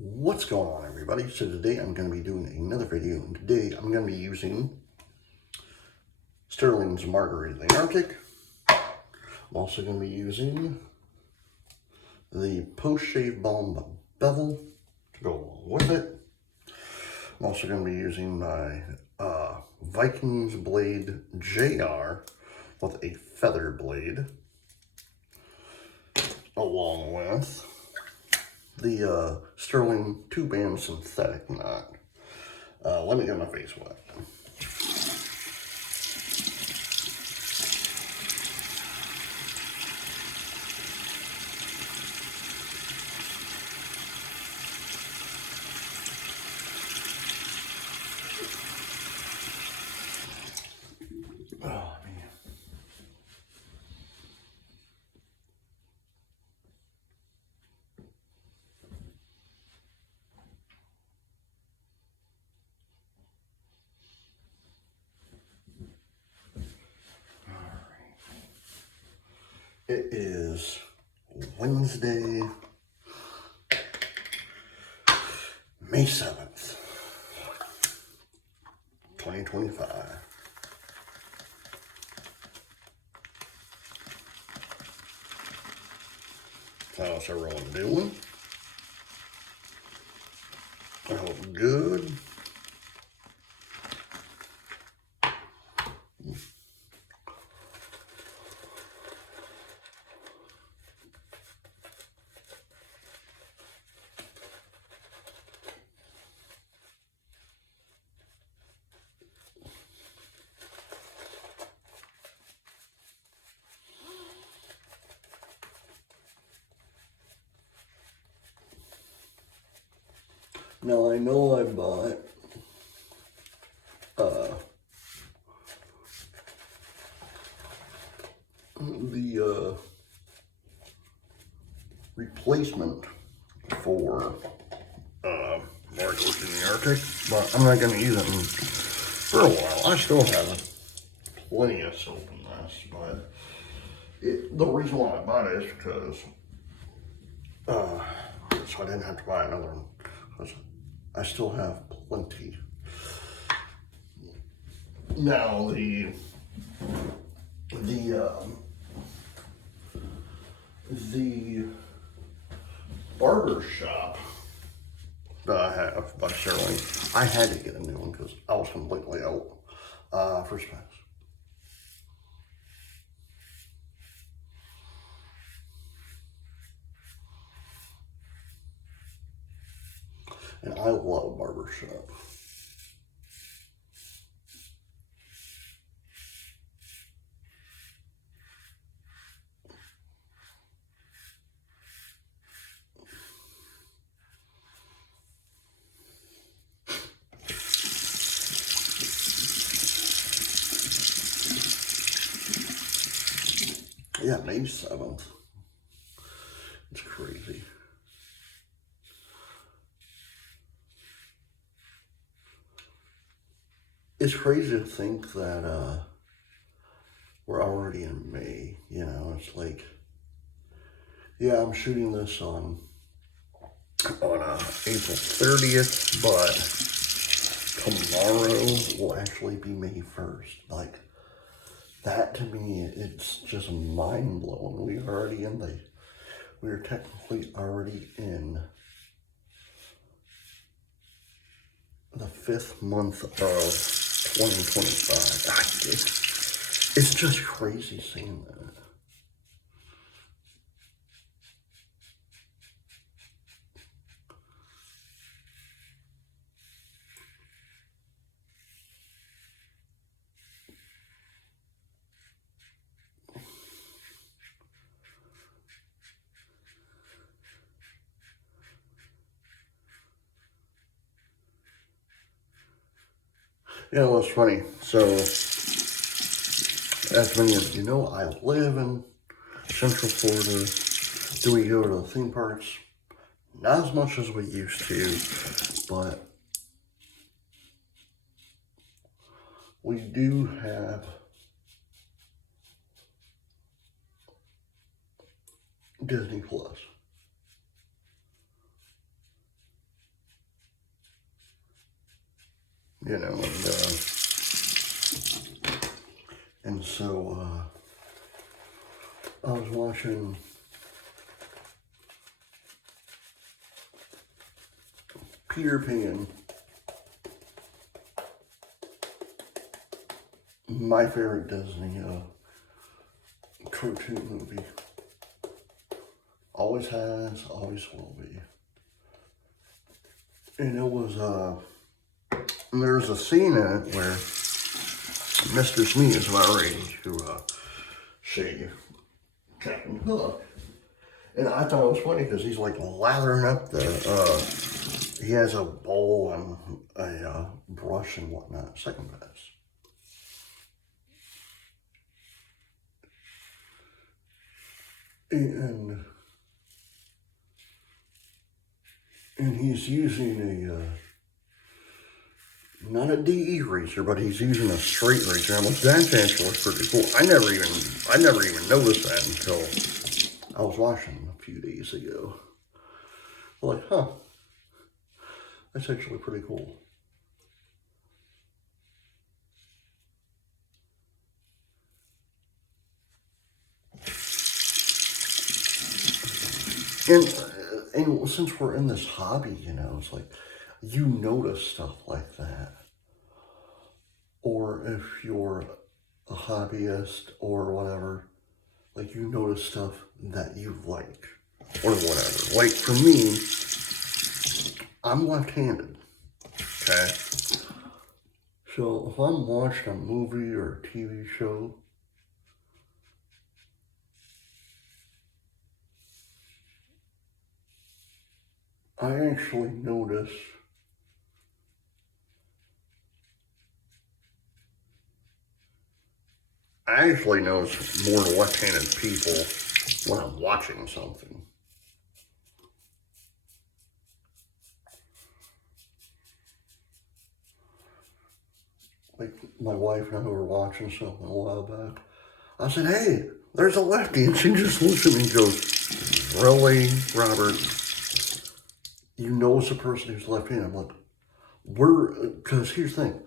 What's going on, everybody? So today I'm going to be doing another video, and today I'm going to be using Stirling's Margarita in the Arctic. I'm also going to be using the post-shave balm bevel to go along with it. I'm also going to be using my Vikings blade JR with a feather blade, along with the Stirling 2-band synthetic knot. Let me get my face wet. Oh, man. It is Wednesday, May 7th, 2025. How's everyone doing? I hope good. Now I know I bought the replacement for Margarita in the Arctic, but I'm not going to use it for a while. I still have plenty of soap in this, but the reason why I bought it is because so I didn't have to buy another one, because I still have plenty. Now the barber shop that I have by Stirling, I had to get a new one because I was completely out for space. And I love barber shop. Yeah, May 7th. It's crazy. It's crazy to think that we're already in May, you know. It's like, yeah, I'm shooting this on April 30th, but tomorrow will actually be May 1st. Like, that to me, it's just mind-blowing. We're technically already in the 5th month of 2025. It's just crazy seeing that. Yeah, well, it's funny. So, as many of you know, I live in Central Florida. Do we go to the theme parks? Not as much as we used to, but we do have Disney Plus. you know, and so I was watching Peter Pan, my favorite Disney cartoon movie. Always has, always will be. And it was, there's a scene in it where Mr. Smee is about ready to shave Captain Hook. And I thought it was funny because he's like lathering up he has a bowl and a brush and whatnot, second best. And he's using not a DE razor, but he's using a straight razor. I'm like, that's actually pretty cool. I never even noticed that until I was watching a few days ago. I'm like, huh, that's actually pretty cool. And since we're in this hobby, you know, it's like, you notice stuff like that. Or if you're a hobbyist or whatever, like you notice stuff that you like or whatever. Like for me, I'm left-handed, okay? So if I'm watching a movie or a TV show, I actually notice more left-handed people when I'm watching something. Like my wife and I were watching something a while back. I said, hey, there's a lefty. And she just looks at me and goes, really, Robert? You know it's a person who's left-handed. I'm like, because here's the thing.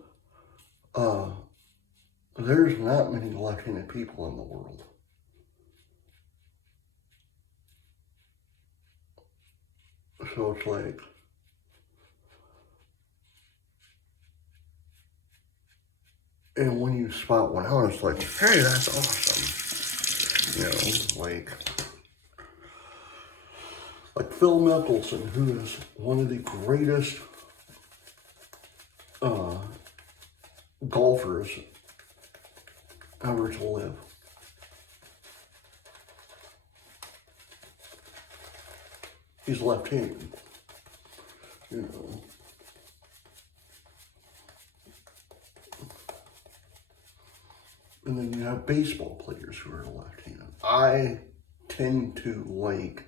There's not many left-handed people in the world. So it's like, and when you spot one out, it's like, hey, that's awesome. You know, like Phil Mickelson, who is one of the greatest golfers ever to live. He's left-handed, you know. And then you have baseball players who are left-handed. I tend to like,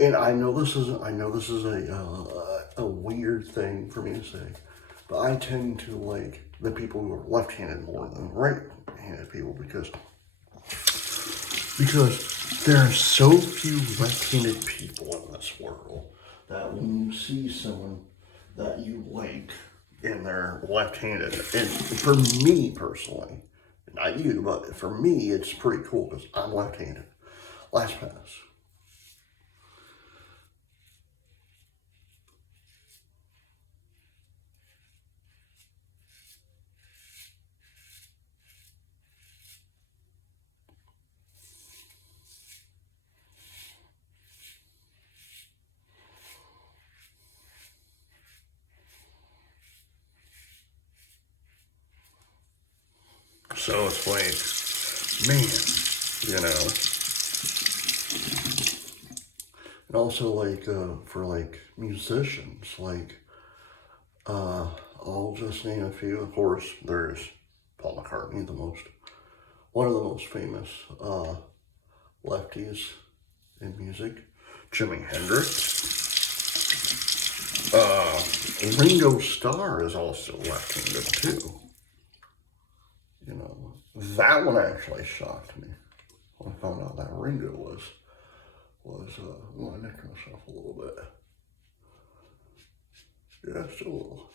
and I know this is a weird thing for me to say, but I tend to like the people who are left-handed more than right-handed people because there are so few left-handed people in this world that when you see someone that you like and they're left-handed, and for me personally, not you, but for me, it's pretty cool because I'm left-handed. Last pass. So it's like, man, you know. And also like for like musicians, like I'll just name a few. Of course, there's Paul McCartney, one of the most famous lefties in music. Jimi Hendrix. Ringo Starr is also left-handed too. You know, that one actually shocked me when I found out that Ringo was well, I nicked myself a little bit. Yeah, just a little.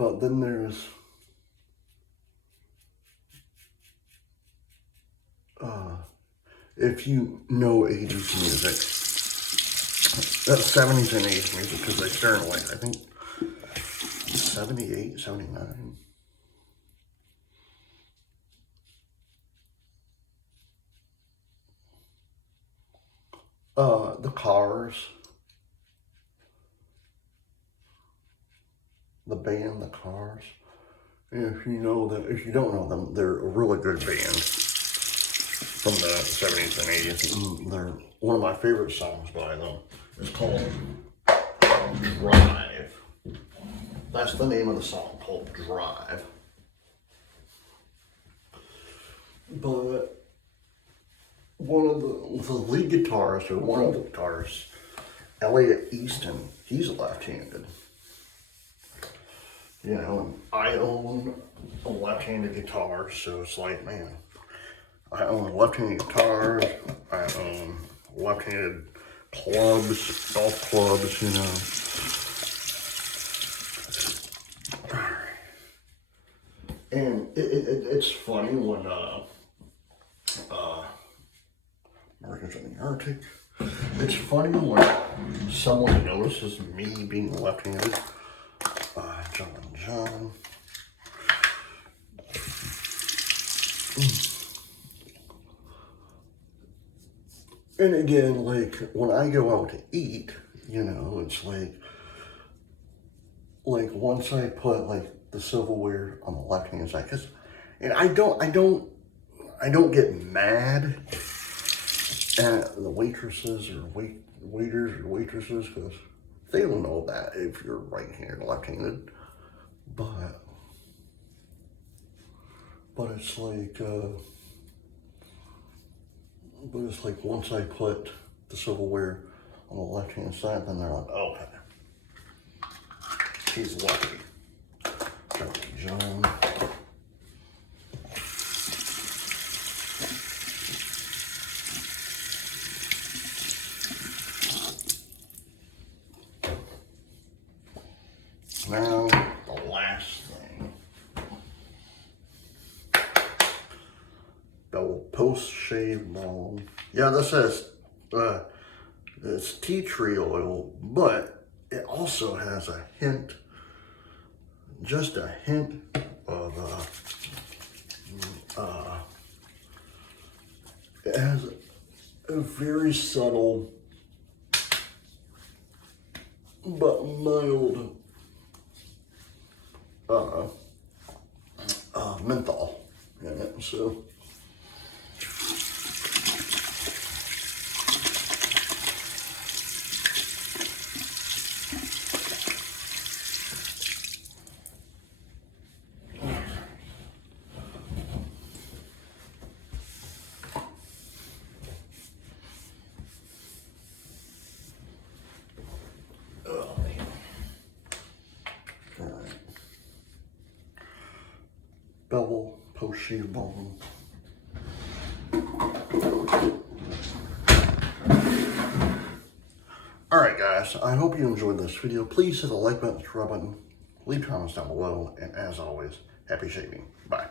But then there's if you know 80s music, that's 70s and 80s music, because they started like, I think, 78, 79. The Cars, the band, the Cars. If you know them, if you don't know them, they're a really good band from the 70s and 80s. And they're one of my favorite songs by them. It's called Drive. That's the name of the song, called Drive. But one of the lead guitarists, or one of the guitarists, Elliot Easton, he's left-handed. You know, and I own a left-handed guitar, so it's like, man, I own left-handed guitars, I own left-handed clubs, golf clubs, you know. And it's funny when, Margarita in the Arctic. It's funny when someone notices me being left-handed. John. And again, like when I go out to eat, you know, it's like once I put like the silverware on the left-hand side, and I don't get mad at the waitresses or waiters or waitresses, because they don't know that if you're right-handed or left-handed, but it's like once I put the silverware on the left-hand side, then they're like, okay, he's lucky. John. Now, the last thing. The post-shave balm. Yeah, this says it's tea tree oil, but it also has a hint, just a hint of, it has a very subtle but mild menthol in it, so. Bevel post-shave balm. Alright guys, I hope you enjoyed this video. Please hit the like button, subscribe button, leave comments down below, and as always, happy shaving. Bye.